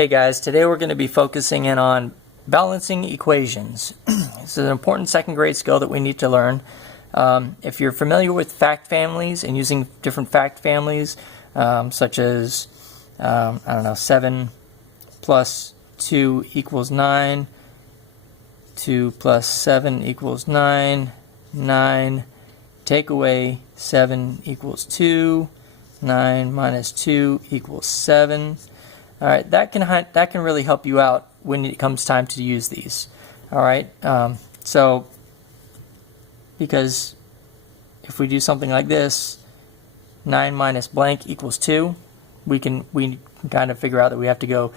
Hey guys, today we're going to be focusing in on balancing equations. This is an important second grade skill that we need to learn. If you're familiar with fact families and using different fact families, such as, 7 plus 2 equals 9, 2 plus 7 equals 9, 9 take away 7 equals 2, 9 minus 2 equals 7. All right, that can really help you out when it comes time to use these. All right, so because if we do something like this, 9 minus blank equals 2, we can kind of figure out that we have to go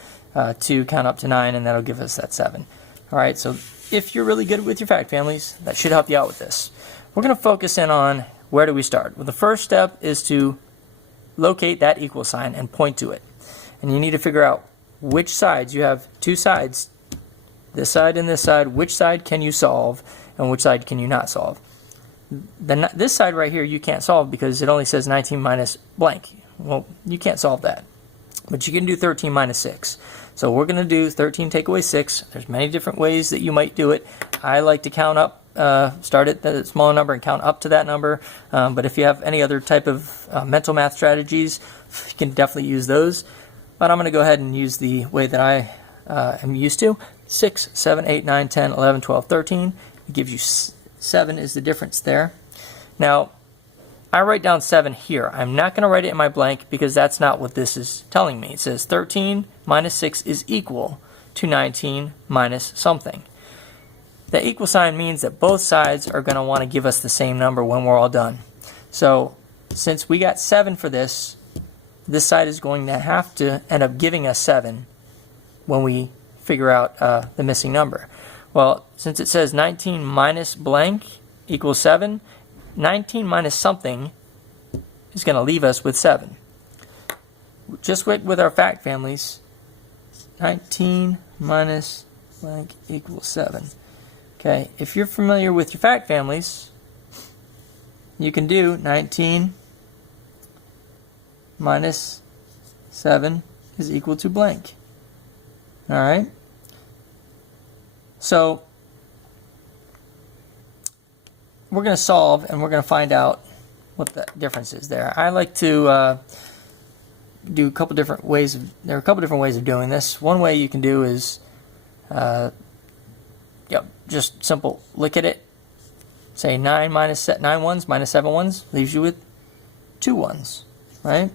2, count up to 9, and that'll give us that 7. All right, so if you're really good with your fact families, that should help you out with this. We're going to focus in on where do we start. Well, the first step is to locate that equal sign and point to it. And you need to figure out which sides. You have two sides, this side and this side. Which side can you solve and which side can you not solve? This side right here you can't solve because it only says 19 minus blank. Well, you can't solve that. But you can do 13 minus 6. So we're going to do 13 take away 6. There's many different ways that you might do it. I like to count up, start at the smaller number and count up to that number. But if you have any other type of mental math strategies, you can definitely use those. But I'm going to go ahead and use the way that I am used to. 6, 7, 8, 9, 10, 11, 12, 13. It gives you 7 is the difference there. Now, I write down 7 here. I'm not going to write it in my blank because that's not what this is telling me. It says 13 minus 6 is equal to 19 minus something. The equal sign means that both sides are going to want to give us the same number when we're all done. So since we got 7 for this side is going to have to end up giving us 7 when we figure out the missing number. Well, since it says 19 minus blank equals 7, 19 minus something is going to leave us with 7. Just with our fact families, 19 minus blank equals 7. Okay, if you're familiar with your fact families, you can do 19 minus 7 is equal to blank. All right? So we're going to solve and we're going to find out what the difference is there. I like to do a couple different ways. There are a couple different ways of doing this. One way you can do is just simple look at it. Say 9 ones minus 7 ones leaves you with 2 ones, right?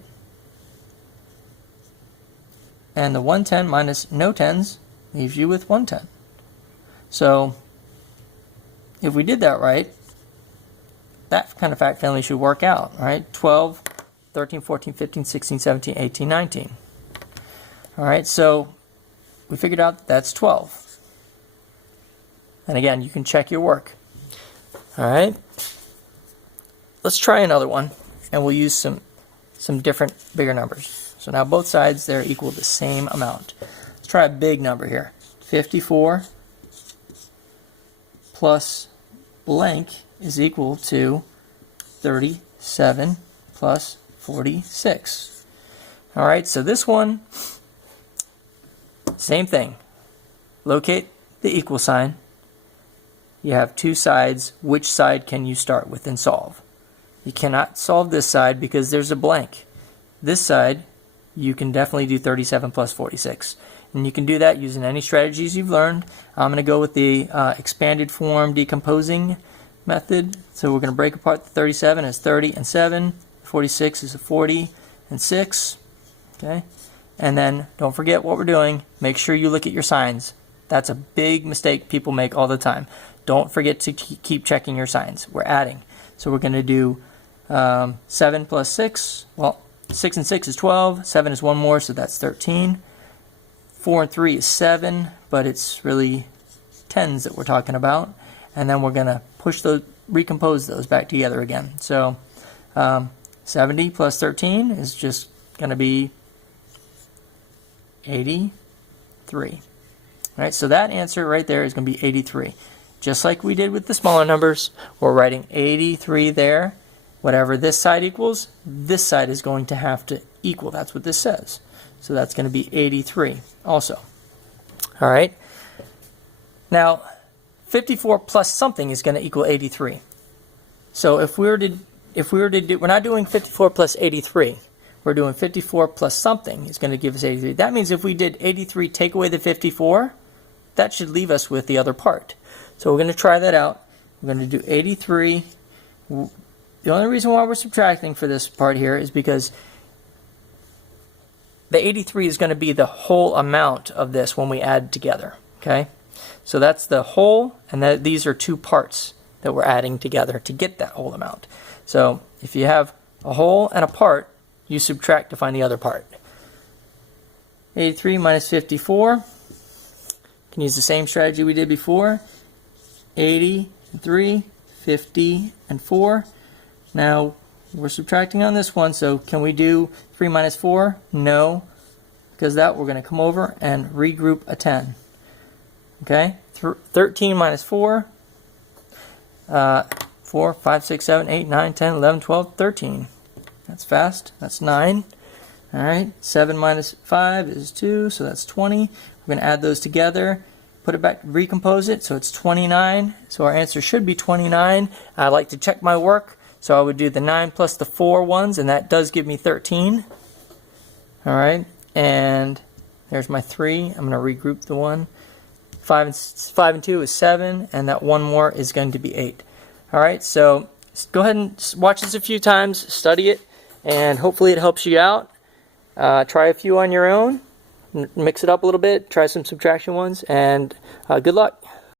And the 110 minus no 10s leaves you with 110. So if we did that right, that kind of fact family should work out, right? 12, 13, 14, 15, 16, 17, 18, 19. All right, so we figured out that's 12. And again, you can check your work. All right, let's try another one, and we'll use some different bigger numbers. So now both sides, they're equal the same amount. Let's try a big number here. 54 plus blank is equal to 37 plus 46. All right, so this one, same thing. Locate the equal sign. You have two sides. Which side can you start with and solve? You cannot solve this side because there's a blank. This side, you can definitely do 37 plus 46. And you can do that using any strategies you've learned. I'm going to go with the expanded form decomposing method. So we're going to break apart the 37 as 30 and 7. 46 is a 40 and 6. Okay? And then don't forget what we're doing. Make sure you look at your signs. That's a big mistake people make all the time. Don't forget to keep checking your signs. We're adding. So we're going to do 7 plus 6. Well, 6 and 6 is 12. 7 is one more, so that's 13. 4 and 3 is 7, but it's really tens that we're talking about. And then we're going to recompose those back together again. So 70 plus 13 is just going to be 83. All right, so that answer right there is going to be 83. Just like we did with the smaller numbers, we're writing 83 there. Whatever this side equals, this side is going to have to equal. That's what this says. So that's going to be 83 also. All right. Now, 54 plus something is going to equal 83. So if we were to do, we're not doing 54 plus 83. We're doing 54 plus something is going to give us 83. That means if we did 83 take away the 54, that should leave us with the other part. So we're going to try that out. We're going to do 83. The only reason why we're subtracting for this part here is because the 83 is going to be the whole amount of this when we add together. Okay? So that's the whole, and these are two parts that we're adding together to get that whole amount. So if you have a whole and a part, you subtract to find the other part. 83 minus 54. Can use the same strategy we did before. 83, 50, and 4. Now we're subtracting on this one, so can we do 3 minus 4? No, because that we're going to come over and regroup a 10. Okay, 13 minus 4. 4, 5, 6, 7, 8, 9, 10, 11, 12, 13. That's fast. That's 9. All right, 7 minus 5 is 2, so that's 20. We're going to add those together, put it back, recompose it, so it's 29. So our answer should be 29. I like to check my work, so I would do the 9 plus the 4 ones, and that does give me 13. All right, and there's my 3. I'm going to regroup the 1. 5 and 2 is 7, and that one more is going to be 8. All right, so go ahead and watch this a few times, study it, and hopefully it helps you out. Try a few on your own, mix it up a little bit, try some subtraction ones, and good luck.